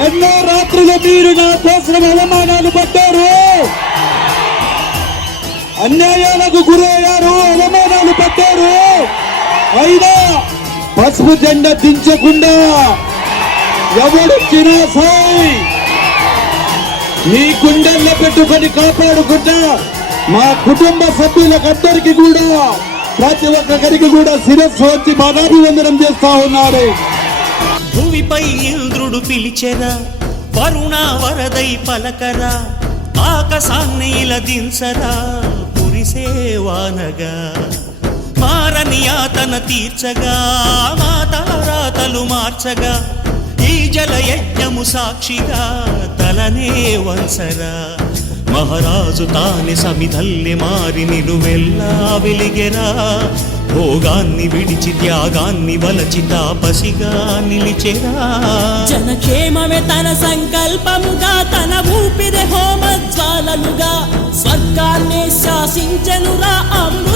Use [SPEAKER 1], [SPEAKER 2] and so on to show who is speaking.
[SPEAKER 1] ఎన్నో రాత్రులు మీరు నా కోసం అవమానాలు పడ్డారు అన్యాయాలకు గురయ్యారు అవమానాలు పడ్డారు అయినా పసుపు జెండా దించకుండా ఎవడొచ్చినా సాయి. మీ గుండెల్లో పెట్టుకొని కాపాడుకుంటా మా కుటుంబ సభ్యులకందరికీ కూడా ప్రతి ఒక్కరికి కూడా శిరస్సు వచ్చి పదాభివందనం చేస్తా ఉన్నారు
[SPEAKER 2] భూమిపై ఇంద్రుడు పిలిచెరా వరుణ వరదై పలకరా ఆకాశాన్ని ఇలా దించరా పురిసేవానగా మారని ఆతన తీర్చగా మా తలరాతలు మార్చగా ఈ జల యజ్ఞము సాక్షిగా తలనే వంచరా. మహారాజు తానే సమిధల్లి మారి నిలువెల్లా వెలిగెరా భోగాన్ని విడిచి త్యాగాన్ని వలచి తాపసిగా నిలిచెరా.
[SPEAKER 3] జనక్షేమమే తన సంకల్పముగా తన ఊపిరి హోమ జ్వాలలుగా స్వర్గాన్ని శాసించనురా అమృత